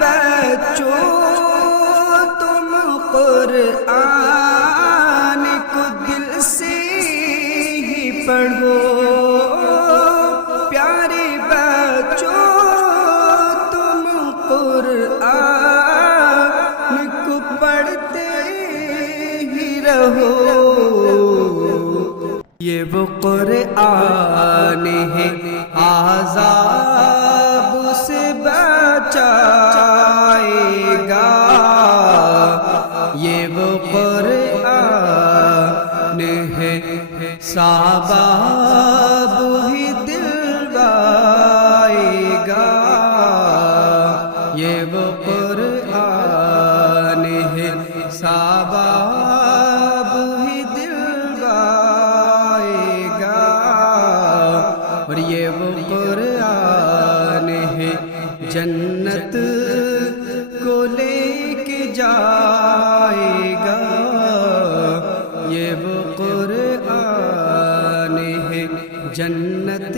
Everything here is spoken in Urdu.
بچوں تم قرآن کو دل سے ہی پڑھو، پیارے بچوں تم قرآن کو پڑھتے ہی رہو۔ یہ وہ قرآن ہے عذاب سے بچائے گا، یہ وہ قرآن ہے ثواب ہی دلوائے گا، یہ وہ قرآن ہے ثواب ہی دلوائے گا، اور یہ وہ قرآن ہے جنت کو لے کے جائے گا، یہ وہ قرآن ہے جنت